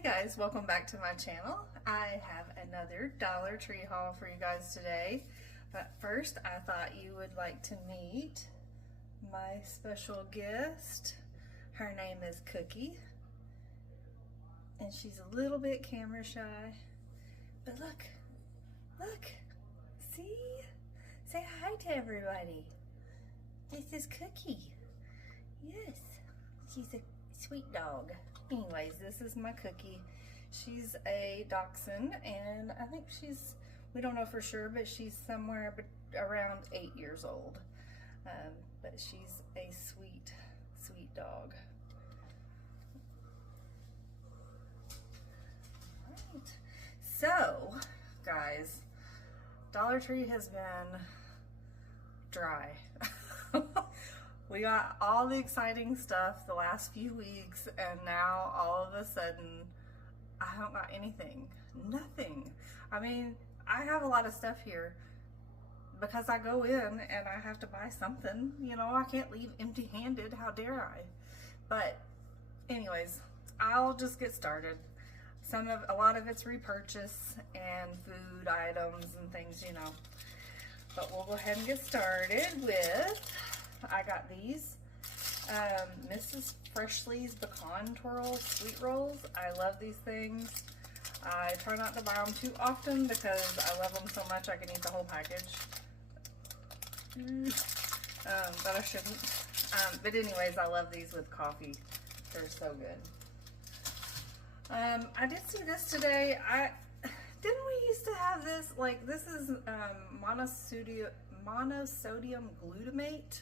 Hey guys, welcome back to my channel. I have another Dollar Tree haul for you guys today. But first, I thought you would like to meet my special guest. Her name is Cookie. And she's a little bit camera shy. But look, see? Say hi to everybody. This is Cookie. Yes, she's a sweet dog. Anyways, this is my Cookie. She's a dachshund, and I think we don't know for sure, but she's somewhere around 8 years old. But she's a sweet, sweet dog. All right. So, guys, Dollar Tree has been dry. We got all the exciting stuff the last few weeks, and now all of a sudden I haven't got anything. Nothing. I mean, I have a lot of stuff here because I go in and I have to buy something. You know, I can't leave empty-handed. How dare I? But anyways, I'll just get started. A lot of it's repurchase and food items and things, you know. But we'll go ahead and get started with, I got these Mrs. Freshly's Pecan Twirl Sweet Rolls. I love these things. I try not to buy them too often because I love them so much I can eat the whole package. But I shouldn't. But anyways, I love these with coffee. They're so good. I did see this today. Didn't we used to have this? Like, this is monosodium glutamate.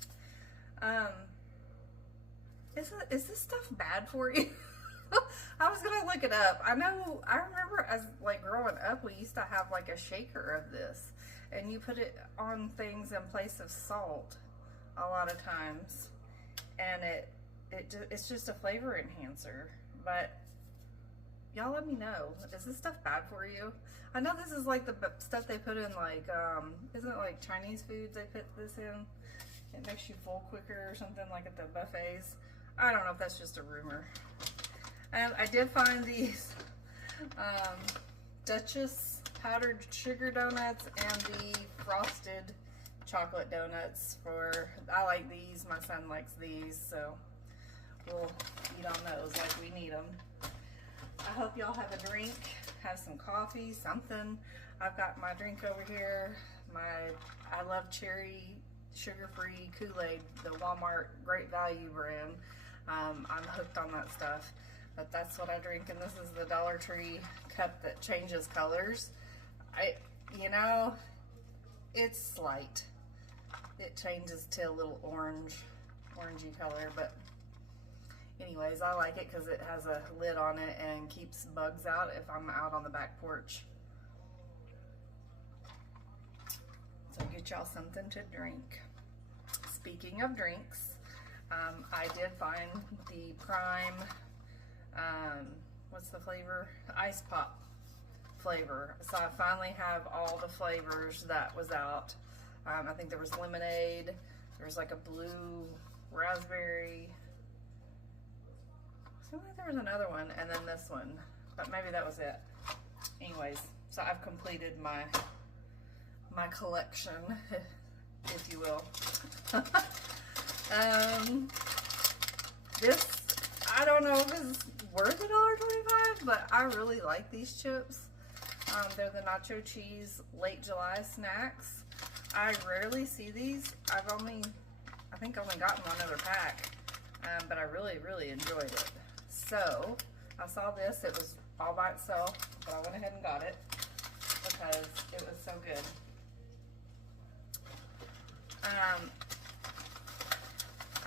Is this stuff bad for you? I was gonna look it up. I remember as like growing up, we used to have like a shaker of this, and you put it on things in place of salt a lot of times, and it's just a flavor enhancer. But y'all let me know, is this stuff bad for you? I know this is like the stuff they put in, like, isn't it like Chinese foods they put this in? It makes you full quicker or something, like at the buffets. I don't know if that's just a rumor. I did find these Duchess powdered sugar donuts and the frosted chocolate donuts. I like these, my son likes these, so we'll eat on those like we need them. I hope y'all have a drink, have some coffee, something. I've got my drink over here. I love cherry sugar-free Kool-Aid, the Walmart Great Value brand. I'm hooked on that stuff, but that's what I drink, and this is the Dollar Tree cup that changes colors. You know, it's slight. It changes to a little orangey color, but anyways, I like it because it has a lid on it and keeps bugs out if I'm out on the back porch. So get y'all something to drink. Speaking of drinks, I did find the Prime, what's the flavor? Ice Pop flavor. So I finally have all the flavors that was out. I think there was lemonade, there was like a blue raspberry, seemed like there was another one, and then this one, but maybe that was it. Anyways, so I've completed my collection, if you will. This, I don't know if it's worth $1.25, but I really like these chips. They're the nacho cheese late July snacks. I rarely see these. I think only gotten one other pack, but I really, really enjoyed it. So I saw this, it was all by itself, but I went ahead and got it because it was so good.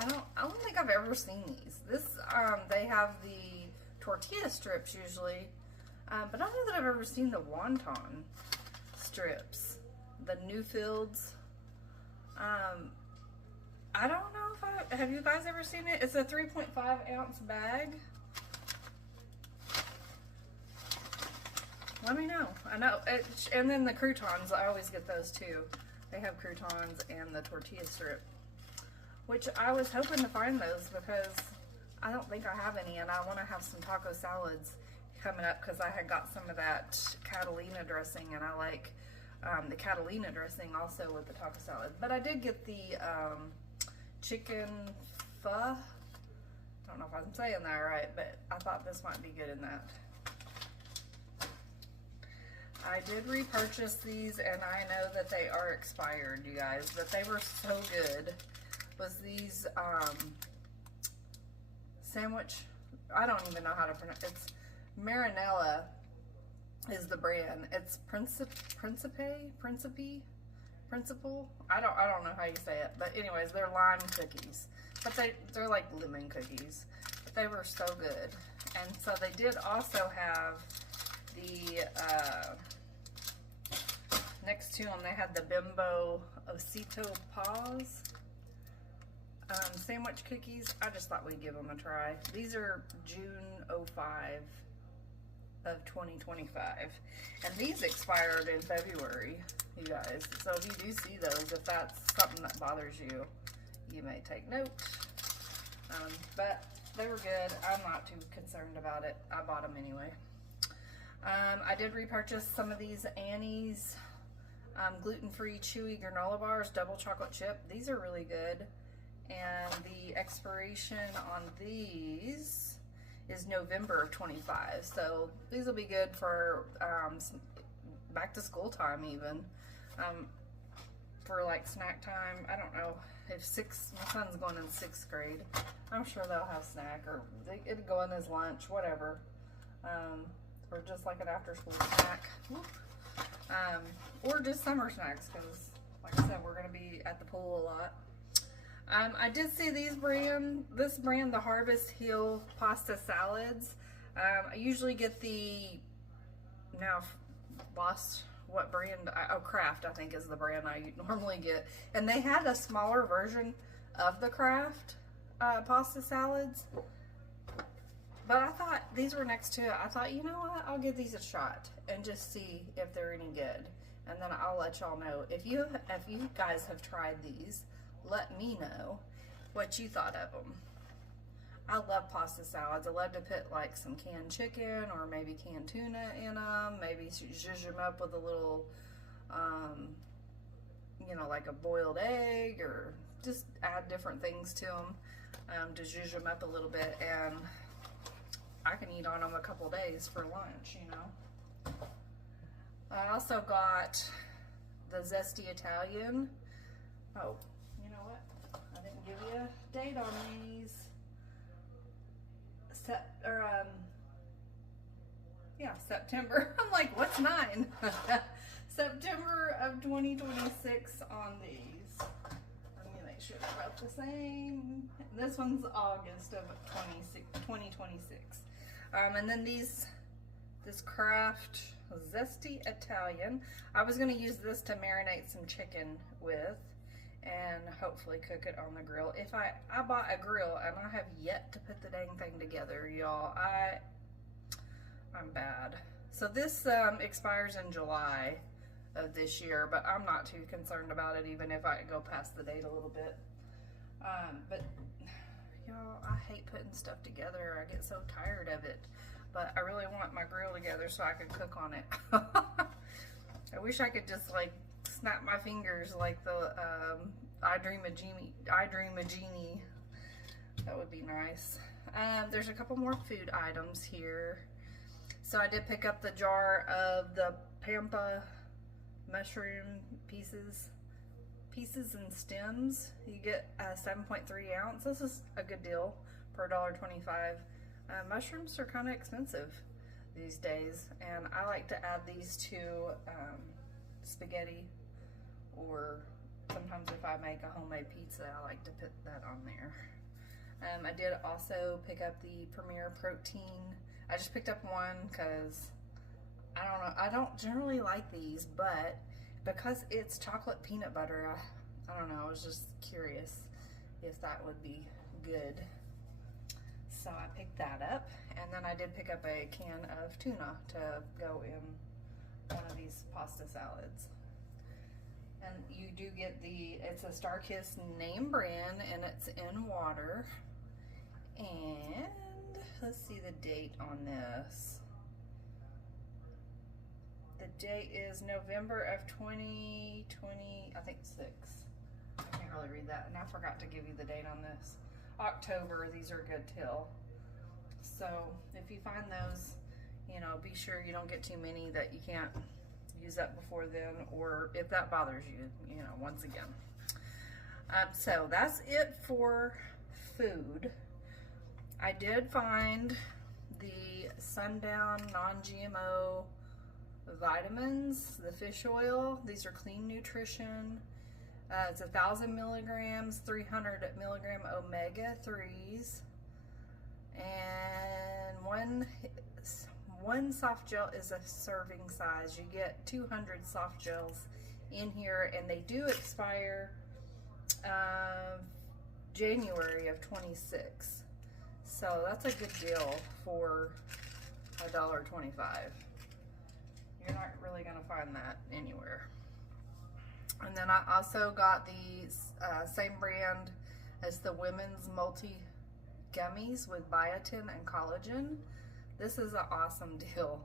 I don't think I've ever seen these. They have the tortilla strips usually, but I don't know that I've ever seen the wonton strips, the Newfields. I don't know if have you guys ever seen it? It's a 3.5 ounce bag. Let me know. I know, and then the croutons, I always get those too. They have croutons and the tortilla strip, which I was hoping to find those because I don't think I have any, and I want to have some taco salads coming up because I had got some of that Catalina dressing, and I like the Catalina dressing also with the taco salad. But I did get the chicken pho. I don't know if I'm saying that right, but I thought this might be good in that. I did repurchase these, and I know that they are expired, you guys, but they were so good. Was these sandwich, I don't even know how to pronounce it. It's Marinella is the brand. It's Principal. I don't know how you say it, but anyways, they're lime cookies, but they're like lemon cookies, but they were so good. And so they did also have the next to them, they had the Bimbo Osito Paws sandwich cookies. I just thought we'd give them a try. These are June 05 of 2025, and these expired in February, you guys. So if you do see those, if that's something that bothers you, you may take note. But they were good. I'm not too concerned about it. I bought them anyway. I did repurchase some of these Annie's gluten-free chewy granola bars, double chocolate chip. These are really good, and the expiration on these is November of 25, so these will be good for back to school time, even for like snack time. I don't know if my son's going in 6th grade. I'm sure they'll have snack, or it'd go in his lunch, whatever, or just like an after school snack. Or just summer snacks, because like I said, we're going to be at the pool a lot. I did see this brand, the Harvest Hill pasta salads. I usually get the, now lost what brand, Kraft I think is the brand I normally get. And they had a smaller version of the Kraft pasta salads. But I thought these were next to it. I thought, you know what, I'll give these a shot and just see if they're any good. And then I'll let y'all know. If you guys have tried these, let me know what you thought of them. I love pasta salads. I love to put like some canned chicken or maybe canned tuna in them. Maybe zhuzh them up with a little, you know, like a boiled egg, or just add different things to them to zhuzh them up a little bit. And I can eat on them a couple days for lunch, you know. I also got the Zesty Italian. Oh, you know what? I didn't give you a date on these. September. I'm like, what's 9? September of 2026 on these. Let me make sure they're about the same. This one's August of 2026. And then this Kraft Zesty Italian. I was going to use this to marinate some chicken with and hopefully cook it on the grill. I bought a grill and I have yet to put the dang thing together, y'all. I'm bad. So this expires in July of this year, but I'm not too concerned about it, even if I go past the date a little bit. But y'all, I hate putting stuff together. I get so tired of it. But I really want my grill together so I could cook on it. I wish I could just like snap my fingers like the I Dream a Genie. That would be nice. There's a couple more food items here. So I did pick up the jar of the Pampa mushroom pieces and stems. You get 7.3 ounce. This is a good deal for $1.25. Mushrooms are kind of expensive these days, and I like to add these to spaghetti, or sometimes if I make a homemade pizza, I like to put that on there. I did also pick up the Premier Protein. I just picked up one because I don't know, I don't generally like these, but because it's chocolate peanut butter, I don't know, I was just curious if that would be good. So I picked that up, and then I did pick up a can of tuna to go in one of these pasta salads. And you do get it's a StarKist name brand, and it's in water. And let's see the date on this. The date is November of 2020, I think 6. I can't really read that, and I forgot to give you the date on this. October, these are good till. So if you find those, you know, be sure you don't get too many that you can't use up before then, or if that bothers you, you know, once again. So that's it for food. I did find the Sundown non-GMO vitamins, the fish oil. These are clean nutrition. It's 1,000 milligrams, 300 milligram omega 3s, and one soft gel is a serving size. You get 200 soft gels in here, and they do expire January of 26. So that's a good deal for $1.25. You're not really gonna find that anywhere. And then I also got these same brand as the women's multi gummies with biotin and collagen. This is an awesome deal.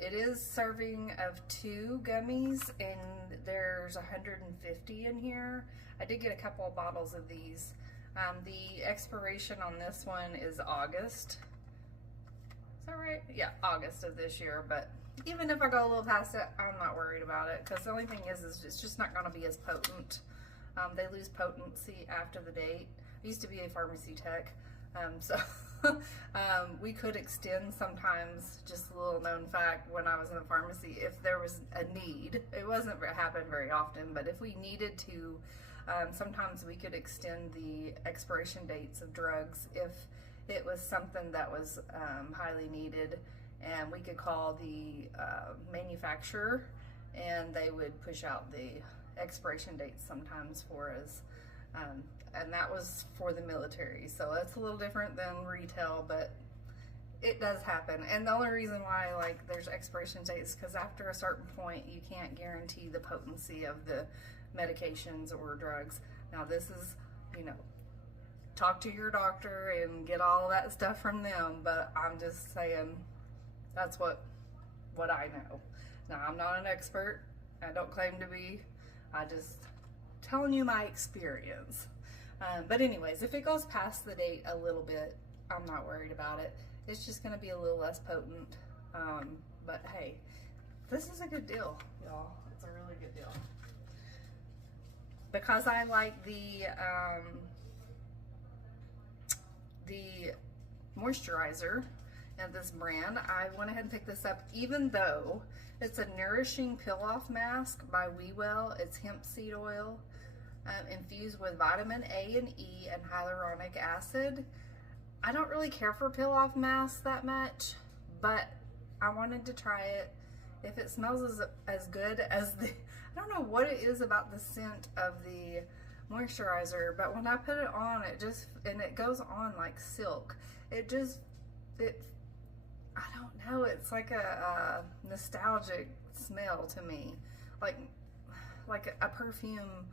It is serving of 2 gummies, and there's 150 in here. I did get a couple of bottles of these. The expiration on this one is August. Is that right? Yeah, August of this year, but even if I go a little past it, I'm not worried about it, because the only thing is it's just not going to be as potent. They lose potency after the date. I used to be a pharmacy tech, so we could extend sometimes, just a little known fact, when I was in the pharmacy, if there was a need. It wasn't happen very often, but if we needed to, sometimes we could extend the expiration dates of drugs if it was something that was highly needed, and we could call the manufacturer, and they would push out the expiration dates sometimes for us. And that was for the military, so that's a little different than retail, but it does happen. And the only reason why there's expiration dates, because after a certain point you can't guarantee the potency of the medications or drugs. Now this is, you know, talk to your doctor and get all that stuff from them, but I'm just saying that's what I know. Now, I'm not an expert. I don't claim to be. I just telling you my experience. But anyways, if it goes past the date a little bit, I'm not worried about it. It's just going to be a little less potent. But hey, this is a good deal, y'all. It's a really good deal. Because I like the moisturizer of this brand, I went ahead and picked this up, even though it's a nourishing peel-off mask by WeWell. It's hemp seed oil infused with vitamin A and E and hyaluronic acid. I don't really care for peel-off masks that much, but I wanted to try it. If it smells as good as the, I don't know what it is about the scent of the moisturizer, but when I put it on, and it goes on like silk. I don't know, it's like a nostalgic smell to me, like a perfume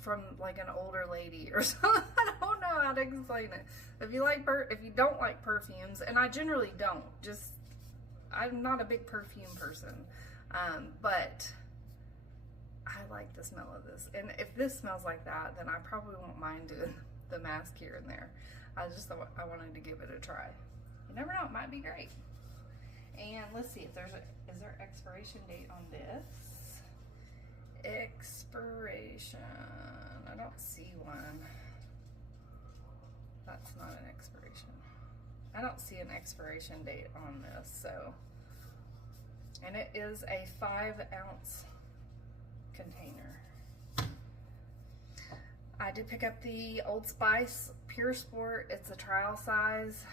from like an older lady or something. I don't know how to explain it. If you don't like perfumes, and I generally don't, I'm not a big perfume person, but I like the smell of this. And if this smells like that, then I probably won't mind doing the mask here and there. I wanted to give it a try. You never know, it might be great. And let's see if is there expiration date on this? Expiration, I don't see one. That's not an expiration. I don't see an expiration date on this, so. And it is a 5-ounce container. I did pick up the Old Spice Pure Sport. It's a trial size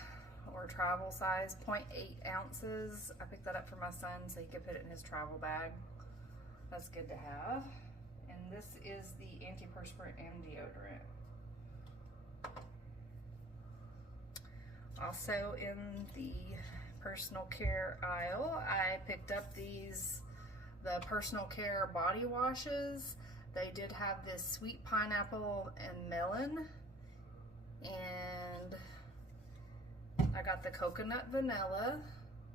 or travel size, 0.8 ounces. I picked that up for my son so he could put it in his travel bag. That's good to have. And this is the antiperspirant and deodorant. Also in the personal care aisle, I picked up the personal care body washes. They did have this sweet pineapple and melon, and I got the coconut vanilla.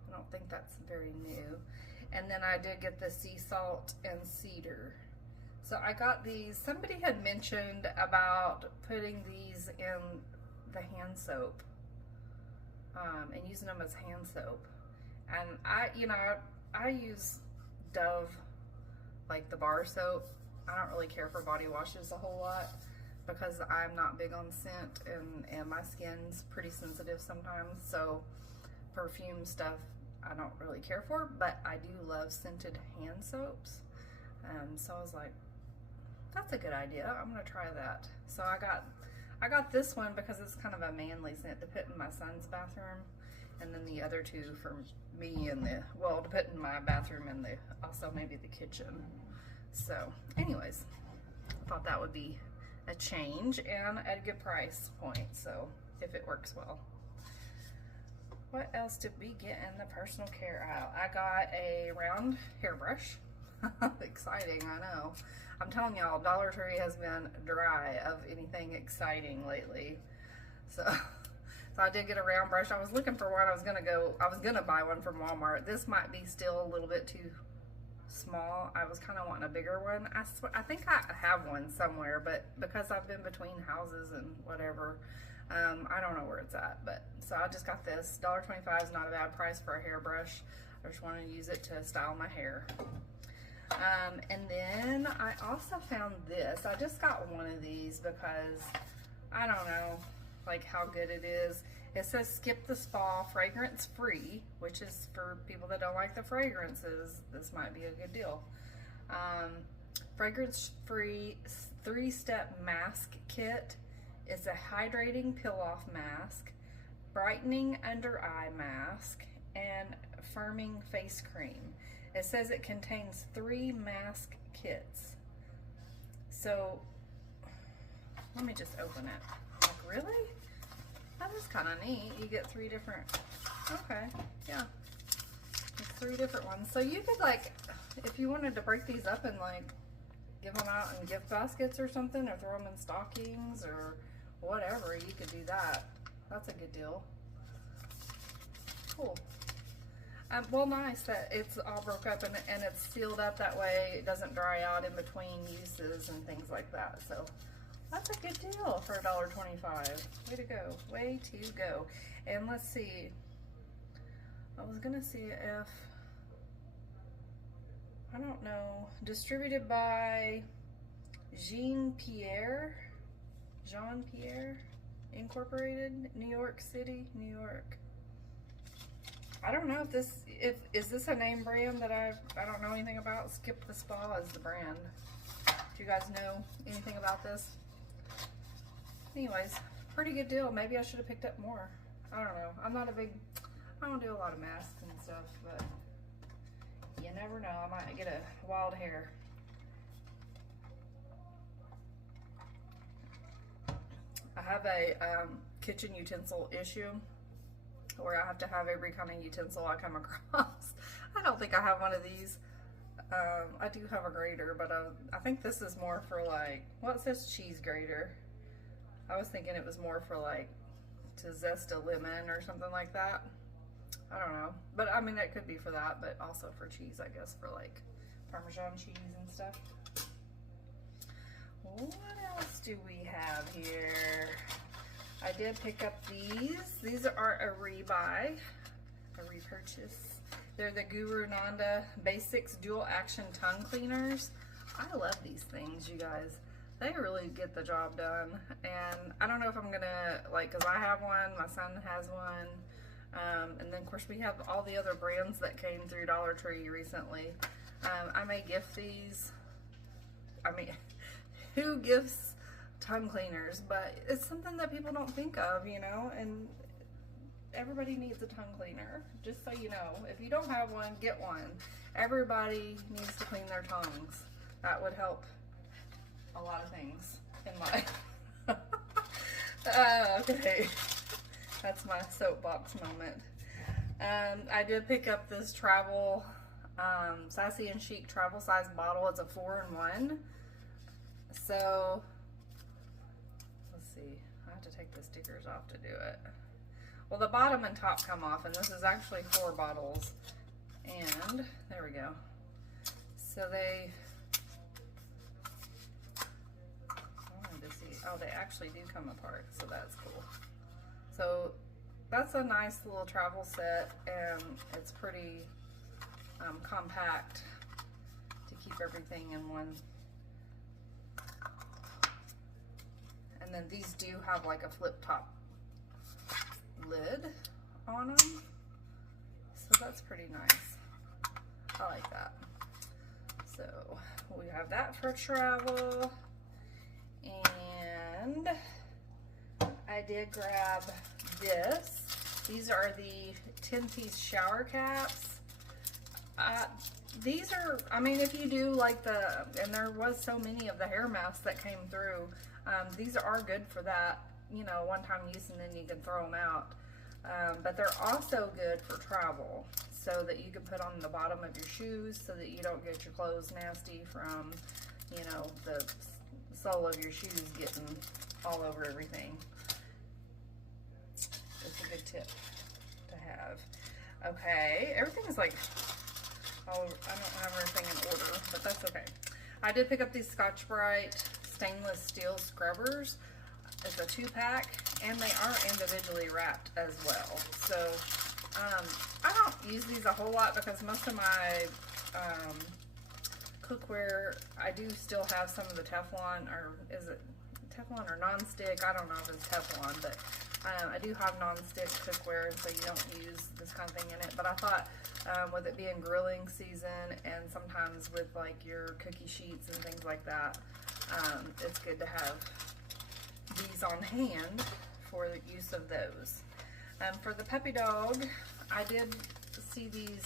I don't think that's very new. And then I did get the sea salt and cedar. So I got these. Somebody had mentioned about putting these in the hand soap and using them as hand soap. And I use Dove, like the bar soap. I don't really care for body washes a whole lot because I'm not big on scent, and my skin's pretty sensitive sometimes. So perfume stuff I don't really care for, but I do love scented hand soaps. So I was like, that's a good idea. I'm gonna try that. So I got this one because it's kind of a manly scent to put in my son's bathroom, and then the other two for me and to put in my bathroom and also maybe the kitchen. So anyways, I thought that would be a change and at a good price point, so if it works well. What else did we get in the personal care aisle? I got a round hairbrush. Exciting, I know. I'm telling y'all, Dollar Tree has been dry of anything exciting lately. So I did get a round brush. I was looking for one. I was gonna buy one from Walmart. This might be still a little bit too small. I was kind of wanting a bigger one. I think I have one somewhere, but because I've been between houses and whatever, I don't know where it's at. But so I just got this. $1.25 is not a bad price for a hairbrush. I just wanted to use it to style my hair. And then I also found this. I just got one of these because I don't know like how good it is. It says skip the spa, fragrance free, which is for people that don't like the fragrances. This might be a good deal. Fragrance free 3-step mask kit. It's a hydrating peel off mask, brightening under eye mask, and firming face cream. It says it contains 3 mask kits. So let me just open it. Like, really? That is kind of neat. You get 3 different, okay, yeah. It's 3 different ones. So you could, like, if you wanted to break these up and like give them out in gift baskets or something, or throw them in stockings or whatever, you could do that. That's a good deal. Cool. Well, nice that it's all broke up and it's sealed up, that way it doesn't dry out in between uses and things like that. So that's a good deal for $1.25. Way to go, way to go. And let's see, I was gonna see if, I don't know, distributed by Jean Pierre Incorporated, New York City, New York. I don't know if is this a name brand that I don't know anything about. Skip the Spa is the brand. Do you guys know anything about this? Anyways, pretty good deal. Maybe I should have picked up more. I don't know. I don't do a lot of masks and stuff, but you never know. I might get a wild hair. I have a kitchen utensil issue where I have to have every kind of utensil I come across. I don't think I have one of these. I do have a grater, but I think this is more for like, well, it says cheese grater. I was thinking it was more for like to zest a lemon or something like that. I don't know, but I mean that could be for that, but also for cheese, I guess, for like Parmesan cheese and stuff. What else do we have here? I did pick up these. These are a rebuy, a repurchase. They're the Guru Nanda Basics Dual Action Tongue Cleaners. I love these things, you guys. They really get the job done. And I don't know if I'm gonna, like, cause I have one, my son has one. And then of course we have all the other brands that came through Dollar Tree recently. I may gift these. I mean, who gifts tongue cleaners? But it's something that people don't think of, you know, and everybody needs a tongue cleaner, just so you know. If you don't have one, get one. Everybody needs to clean their tongues. That would help a lot of things in life. Okay, that's my soapbox moment. I did pick up this travel Sassy and Chic travel size bottle. It's a 4-in-1. So let's see, I have to take the stickers off to do it. Well, the bottom and top come off, and this is actually 4 bottles. And there we go. So they, I wanted to see, oh, they actually do come apart, so that's cool. So that's a nice little travel set, and it's pretty compact to keep everything in one. And then these do have like a flip top lid on them, so that's pretty nice. I like that. So we have that for travel, and I did grab this. These are the 10-piece shower caps. These are, I mean, if you do like the, and there was so many of the hair masks that came through, these are good for that, you know, one-time use, and then you can throw them out. But they're also good for travel, so that you can put on the bottom of your shoes so that you don't get your clothes nasty from, you know, the sole of your shoes getting all over everything. It's a good tip to have. Okay, everything is like, oh, I don't have everything in order, but that's okay. I did pick up these Scotch-Brite stainless steel scrubbers. It's a 2-pack, and they are individually wrapped as well. So I don't use these a whole lot because most of my cookware, I do still have some of the Teflon, or is it Teflon or non-stick? I don't know if it's Teflon, but I do have non-stick cookware, so you don't use this kind of thing in it. But I thought with it being grilling season, and sometimes with like your cookie sheets and things like that, it's good to have these on hand for the use of those. For the puppy dog, I did see these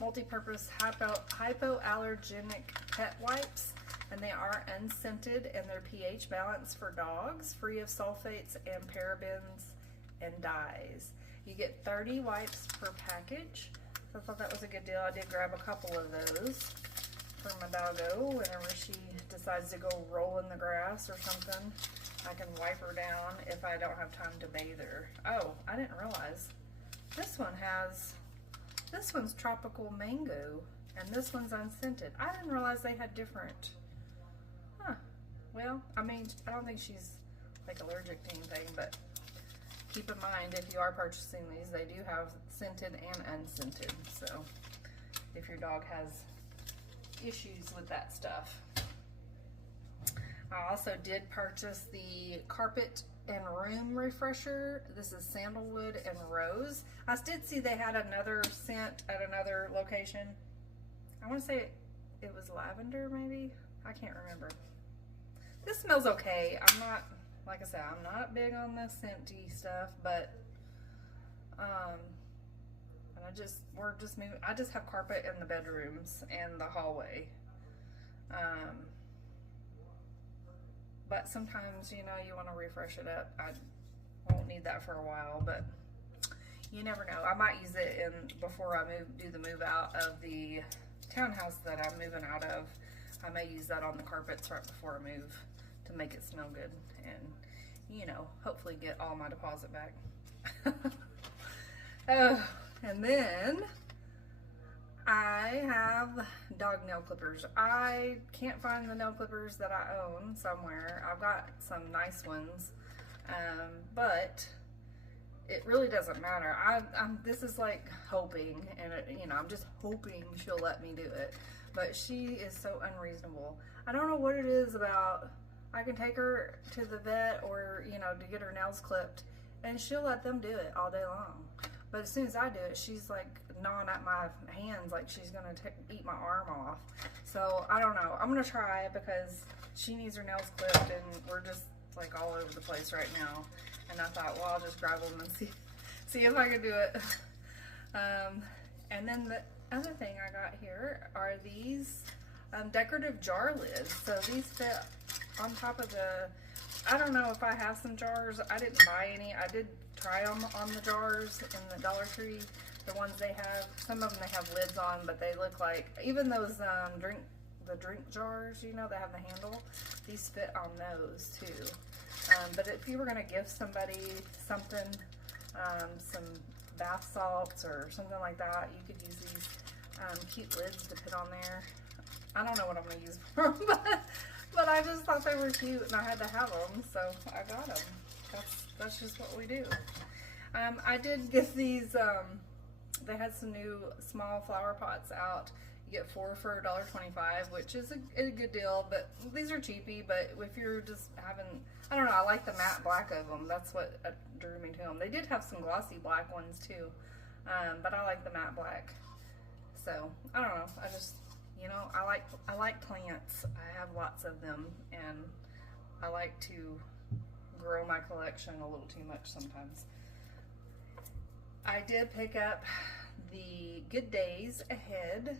multi-purpose hypoallergenic pet wipes, and they are unscented, and they're pH balanced for dogs, free of sulfates and parabens and dyes. You get 30 wipes per package, so I thought that was a good deal. I did grab a couple of those for my doggo whenever she decides to go roll in the grass or something. I can wipe her down if I don't have time to bathe her. Oh, I didn't realize this one's tropical mango, and this one's unscented. I didn't realize they had different. Huh. Well, I mean, I don't think she's like allergic to anything, but keep in mind if you are purchasing these, they do have scented and unscented. So if your dog has issues with that stuff. I also did purchase the carpet and room refresher. This is sandalwood and rose. I did see they had another scent at another location. I want to say it was lavender, maybe. I can't remember. This smells okay. I'm not, like I said, I'm not big on the scenty stuff, but and we're just moving. I just have carpet in the bedrooms and the hallway. But sometimes, you know, you want to refresh it up. I won't need that for a while, but you never know. I might use it before I do the move out of the townhouse that I'm moving out of. I may use that on the carpets right before I move to make it smell good, and, you know, hopefully get all my deposit back. And then I have dog nail clippers. I can't find the nail clippers that I own somewhere. I've got some nice ones, but it really doesn't matter. This is like hoping, and you know, I'm just hoping she'll let me do it. But she is so unreasonable. I don't know what it is about. I can take her to the vet, or you know, to get her nails clipped, and she'll let them do it all day long. But as soon as I do it, she's like gnawing at my hands like she's gonna eat my arm off. So I don't know. I'm gonna try it because she needs her nails clipped, and we're just like all over the place right now. And I thought, well, I'll just grab them and see if I can do it. And then the other thing I got here are these decorative jar lids. So these fit on top of the, I don't know if I have some jars. I didn't buy any. I did try them on the jars in the Dollar Tree, the ones they have. Some of them they have lids on, but they look like, even those drink jars, you know, that have the handle, these fit on those too. But if you were going to give somebody something, some bath salts or something like that. You could use these cute lids to put on there. I don't know what I'm going to use for them, but I just thought they were cute and I had to have them, so I got them. That's just what we do. I did get these, they had some new small flower pots out. You get 4 for $1.25, which is a good deal, but these are cheapy. But if you're just having, I don't know, I like the matte black of them. That's what drew me to them. They did have some glossy black ones too, but I like the matte black. So, I don't know, I just, you know, I like plants. I have lots of them, and I like to grow my collection a little too much sometimes. I did pick up the Good Days Ahead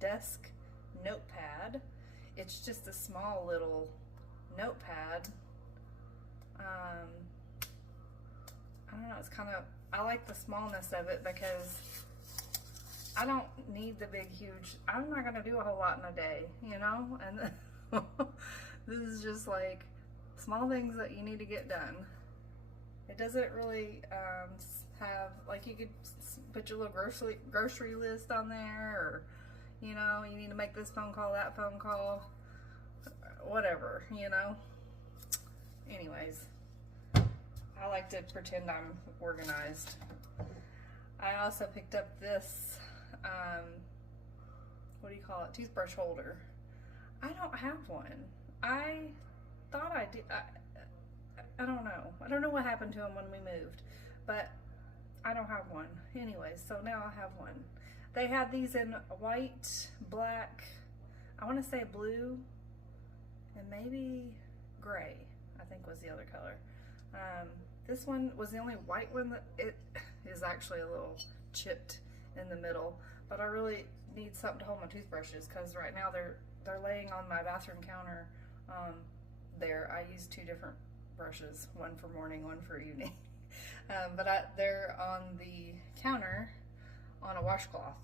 desk notepad. It's just a small little notepad. I don't know, it's kind of, I like the smallness of it because I don't need the big huge, I'm not going to do a whole lot in a day, you know, and this is just like small things that you need to get done. It doesn't really have, like, you could put your little grocery list on there, or, you know, you need to make this phone call, that phone call, whatever, you know. Anyways, I like to pretend I'm organized. I also picked up this, what do you call it, toothbrush holder. I don't have one. I thought I did. I don't know. I don't know what happened to them when we moved, but I don't have one. Anyways, so now I have one. They had these in white, black, I want to say blue, and maybe gray, I think was the other color. This one was the only white one that it is actually a little chipped in the middle, but I really need something to hold my toothbrushes because right now they're laying on my bathroom counter. There, I use 2 different brushes, one for morning, one for evening. But they're on the counter on a washcloth.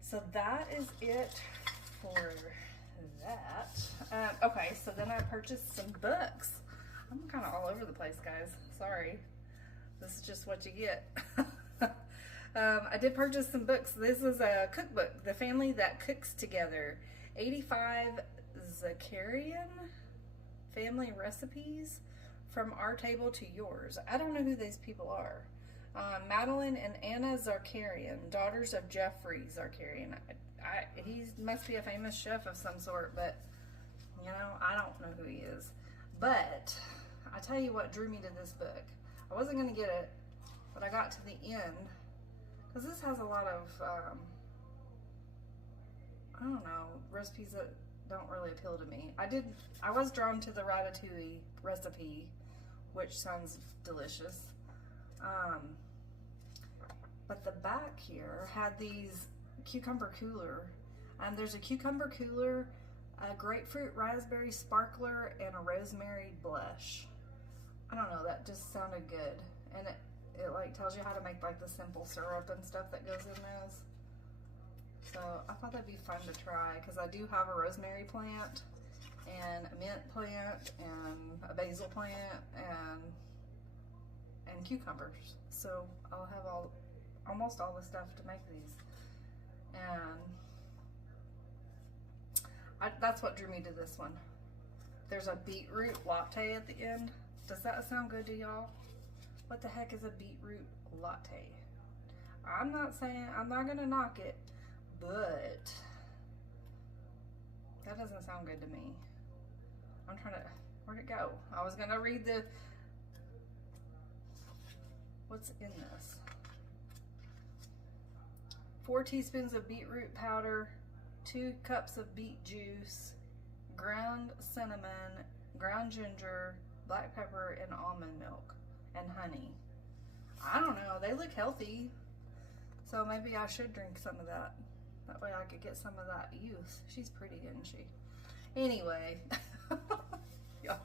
So that is it for that. Okay, so then I purchased some books. I'm kind of all over the place, guys. Sorry. This is just what you get. I did purchase some books. This is a cookbook, The Family That Cooks Together. 85 Zakarian family recipes from our table to yours. I don't know who these people are. Madeline and Anna Zakarian, daughters of Jeffrey Zakarian. He must be a famous chef of some sort, but you know, I don't know who he is. But I tell you what drew me to this book. I wasn't going to get it, but I got to the end because this has a lot of I don't know, recipes that don't really appeal to me. I was drawn to the ratatouille recipe, which sounds delicious. But the back here had these cucumber cooler, and there's a cucumber cooler, a grapefruit raspberry sparkler, and a rosemary blush. I don't know, that just sounded good. And it like tells you how to make like the simple syrup and stuff that goes in those. So I thought that'd be fun to try because I do have a rosemary plant and a mint plant and a basil plant and cucumbers. So I'll have almost all the stuff to make these. And that's what drew me to this one. There's a beetroot latte at the end. Does that sound good to y'all? What the heck is a beetroot latte? I'm not gonna knock it, but that doesn't sound good to me. I'm trying to, where'd it go? I was gonna read what's in this. 4 teaspoons of beetroot powder, 2 cups of beet juice, ground cinnamon, ground ginger, black pepper, and almond milk, and honey. I don't know, they look healthy, so maybe I should drink some of that. That way I could get some of that youth. She's pretty, isn't she? Anyway, yeah.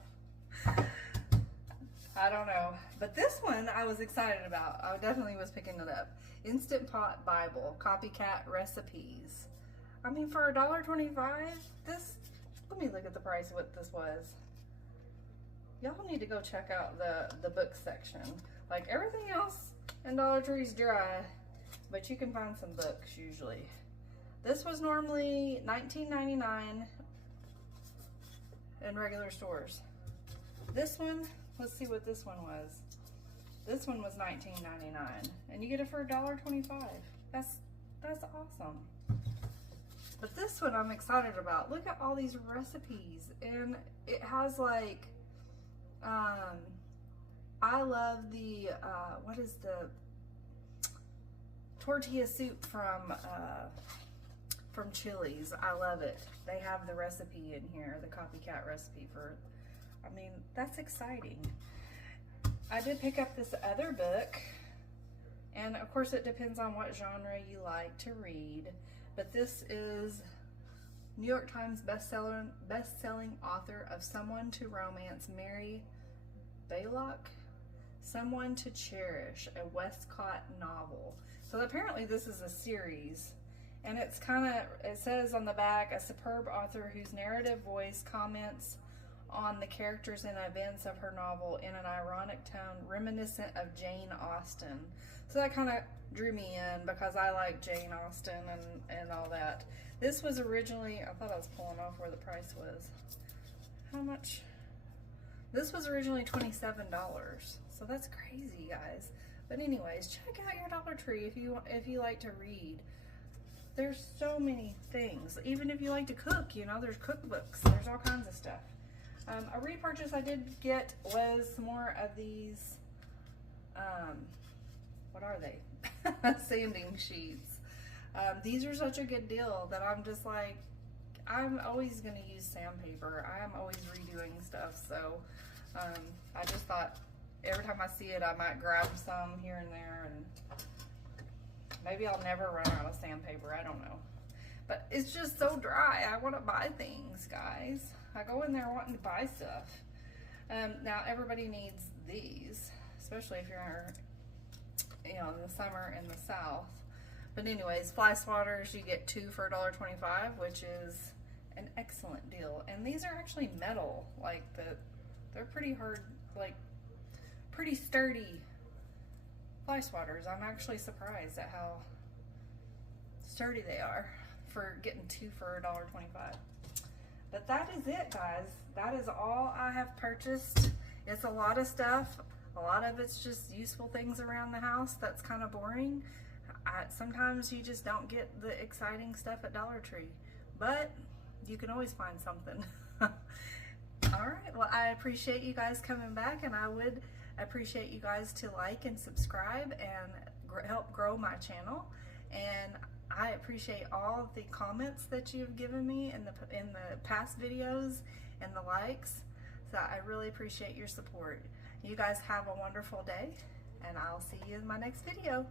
I don't know, but this one I was excited about. I definitely was picking it up. Instant Pot Bible, Copycat Recipes. I mean, for $1.25, this, let me look at the price of what this was. Y'all need to go check out the book section. Like everything else in Dollar Tree's dry, but you can find some books usually. This was normally $19.99 in regular stores. This one, let's see what this one was. This one was $19.99, and you get it for $1.25. That's awesome. But this one I'm excited about. Look at all these recipes, and it has like, I love the, what is the tortilla soup from Chili's. I love it. They have the recipe in here, the copycat recipe for, I mean, that's exciting. I did pick up this other book, and of course it depends on what genre you like to read, but this is New York Times best-selling author of Someone to Romance, Mary Baylock, Someone to Cherish, a Westcott novel. So apparently this is a series, and it's kind of, it says on the back, a superb author whose narrative voice comments on the characters and events of her novel in an ironic tone reminiscent of Jane Austen. So that kind of drew me in because I like Jane Austen and all that. This was originally, I thought I was pulling off where the price was. How much? This was originally $27, so that's crazy, guys. But anyways, check out your Dollar Tree if you like to read. There's so many things. Even if you like to cook, you know, there's cookbooks. There's all kinds of stuff. A repurchase I did get was some more of these, what are they? Sanding sheets. These are such a good deal that I'm just like, I'm always going to use sandpaper. I am always redoing stuff, so I just thought every time I see it, I might grab some here and there, and maybe I'll never run out of sandpaper. I don't know. But it's just so dry. I want to buy things, guys. I go in there wanting to buy stuff. Now, everybody needs these, especially if you're, you know, in the summer in the South. But anyways, fly swatters, you get 2 for $1.25, which is an excellent deal. And these are actually metal. Like, they're pretty hard, like, pretty sturdy fly swatters. I'm actually surprised at how sturdy they are for getting 2 for $1.25. But that is it, guys. That is all I have purchased. It's a lot of stuff. A lot of it's just useful things around the house that's kind of boring. Sometimes you just don't get the exciting stuff at Dollar Tree, but you can always find something. All right, well, I appreciate you guys coming back, and I would appreciate you guys to like and subscribe and help grow my channel. And I appreciate all the comments that you've given me in the past videos and the likes. So I really appreciate your support. You guys have a wonderful day, and I'll see you in my next video.